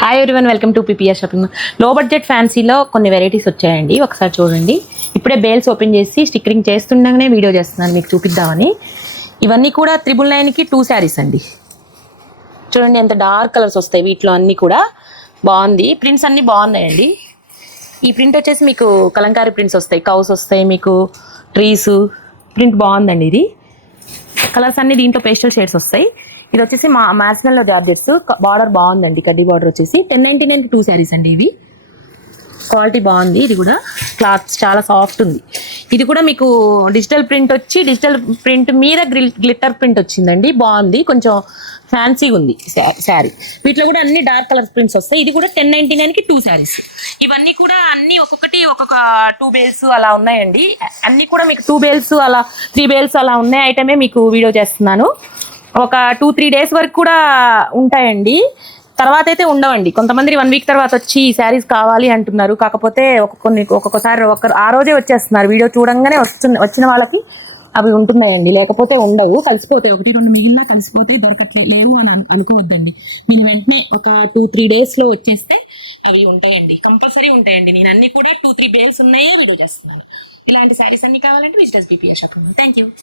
Hi everyone, welcome to PPR shopping. లో budget ఫ్యాన్సీలో కొన్ని varieties వచ్చాయండి. ఒకసారి చూడండి. ఇప్పుడే బేల్స్ ఓపెన్ చేసి స్టిక్కరింగ్ చేస్తుండగానే వీడియో చేస్తున్నాను మీకు చూపిద్దామని. ఇవన్నీ కూడా 999కి 2 శారీస్ అండి. చూడండి ఎంత డార్క్ కలర్స్ వస్తాయి వీటిలో. అన్నీ కూడా బాగుంది. ప్రింట్స్ అన్నీ బాగున్నాయండి. ఈ ప్రింట్ వచ్చేసి మీకు కలంకారీ ప్రింట్స్ వస్తాయి, కౌస్ వస్తాయి, మీకు ట్రీస్ ప్రింట్ బాగుందండి. ఇది కలర్స్ అన్ని దీంట్లో పేస్టల్ షేడ్స్ వస్తాయి. ఇది వచ్చేసి మా మ్యాస్మెల్లో జార్జెట్స్. బార్డర్ బాగుందండి, కడ్డీ బార్డర్ వచ్చేసి 1099కి 2 శారీస్ అండి. ఇవి క్వాలిటీ బాగుంది. ఇది కూడా క్లాత్ చాలా సాఫ్ట్ ఉంది. ఇది కూడా మీకు డిజిటల్ ప్రింట్ వచ్చి డిజిటల్ ప్రింట్ మీద గ్లిట్టర్ ప్రింట్ వచ్చిందండి. బాగుంది, కొంచెం ఫ్యాన్సీగా ఉంది శారీ. వీటిలో కూడా అన్ని డార్క్ కలర్ ప్రింట్స్ వస్తాయి. ఇది కూడా 1099కి 2 శారీస్. ఇవన్నీ కూడా అన్ని ఒక్కొక్కటి ఒక్కొక్క 2 బేల్స్ అలా ఉన్నాయండి. అన్ని కూడా మీకు 2 బేల్స్ అలా 3 బేల్స్ అలా ఉన్నాయి ఐటమే మీకు వీడియో చేస్తున్నాను. ఒక 2-3 డేస్ వరకు కూడా ఉంటాయండి. తర్వాత అయితే ఉండవండి. కొంతమంది 1 వీక్ తర్వాత వచ్చి ఈ శారీస్ కావాలి అంటున్నారు. కాకపోతే ఒక్కొక్కసారి ఆ రోజే వచ్చేస్తున్నారు. వీడియో చూడంగానే వచ్చిన వాళ్ళకి అవి ఉంటున్నాయండి, లేకపోతే ఉండవు. కలిసిపోతాయి, 1-2 మిగిలిన కలిసిపోతాయి, లేవు అని అనుకోవద్దండి. మీరు వెంటనే ఒక 2-3 డేస్లో వచ్చేస్తే అవి ఉంటాయండి, కంపల్సరీ ఉంటాయండి. నేను అన్ని కూడా 2-3 బేల్స్ ఉన్నాయే వీడియో చేస్తున్నాను. ఇలాంటి శారీస్ అన్ని కావాలంటే visitors PPR shopping. Thank you.